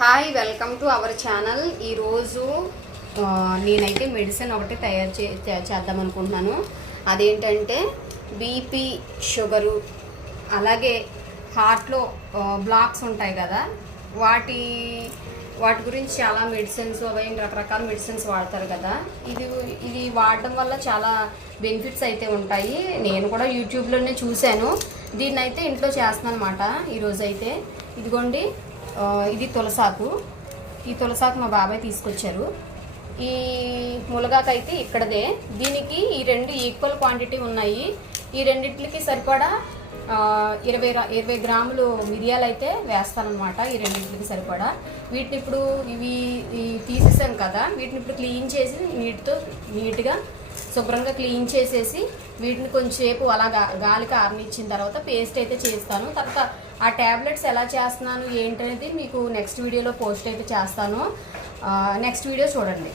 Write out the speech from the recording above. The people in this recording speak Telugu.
Hi welcome to our channel. ఈరోజు నేనైతే మెడిసిన్ ఒకటి తయారు చేద్దాం అనుకుంటున్నాను. అదేంటంటే బీపీ, షుగరు, అలాగే హార్ట్లో బ్లాక్స్ ఉంటాయి కదా, వాటి గురించి చాలా మెడిసిన్స్ అవి రకరకాల మెడిసిన్స్ వాడతారు కదా. ఇది వాడడం వల్ల చాలా బెనిఫిట్స్ అయితే ఉంటాయి. నేను కూడా యూట్యూబ్లోనే చూశాను. దీన్ని అయితే ఇంట్లో చేస్తున్నాను అనమాట. ఈరోజు అయితే ఇదిగోండి, ఇది తులసాకు. ఈ తులసాకు మా బాబాయ్ తీసుకొచ్చారు. ఈ ములగాకు అయితే ఇక్కడదే. దీనికి ఈ రెండు ఈక్వల్ క్వాంటిటీ ఉన్నాయి. ఈ రెండింటికి సరిపడా 20 గ్రాములు మిరియాలు అయితే వేస్తానమాట. ఈ రెండింటికి సరిపడా. వీటిని ఇప్పుడు ఇవి తీసేసాం కదా, వీటిని ఇప్పుడు క్లీన్ చేసి నీట్గా శుభ్రంగా క్లీన్ చేసేసి వీటిని కొంచెంసేపు అలా గాలికి ఆరనిచ్చిన తర్వాత పేస్ట్ అయితే చేస్తాను. తర్వాత ఆ ట్యాబ్లెట్స్ ఎలా చేస్తున్నాను ఏంటనేది మీకు నెక్స్ట్ వీడియోలో పోస్ట్ అయితే చేస్తాను. నెక్స్ట్ వీడియో చూడండి.